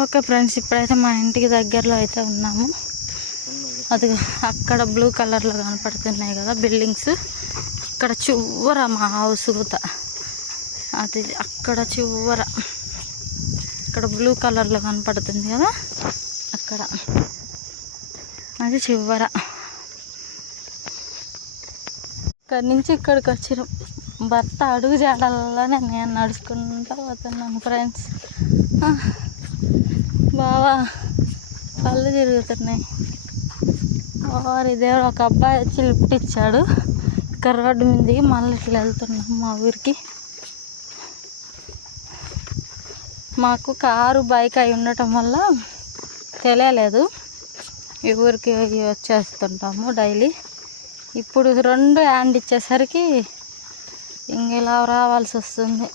Okay friends, ఇప్పుడైతే మా ఇంటికి దగ్గరలో అయితే ఉన్నాము. అది అక్కడ బ్లూ కలర్లో కనపడుతున్నాయి కదా బిల్డింగ్స్, అక్కడ చివర మా హౌస్ గుత, అది అక్కడ చివర ఇక్కడ బ్లూ కలర్లో కనపడుతుంది కదా, అక్కడ అది చివర. ఇక్కడి నుంచి ఇక్కడికి వచ్చిన భర్త అడుగు జాడల్లోనే నేను నడుచుకుంటూ పోతున్నాను ఫ్రెండ్స్. బావా కళ్ళు తిరుగుతున్నాయి. ఓరి దేవుడు, ఒక అబ్బాయి వచ్చి లిఫ్ట్ ఇచ్చాడు. ఇక్కడ రోడ్డు మీద మళ్ళీ ఇట్లా వెళ్తున్నాం మా ఊరికి. మాకు కారు బైక్ అయి ఉండటం వల్ల తెలియలేదు, ఈ ఊరికి వచ్చేస్తుంటాము డైలీ. ఇప్పుడు 2 హ్యాండ్ ఇచ్చేసరికి ఇంక ఇలా రావాల్సి వస్తుంది.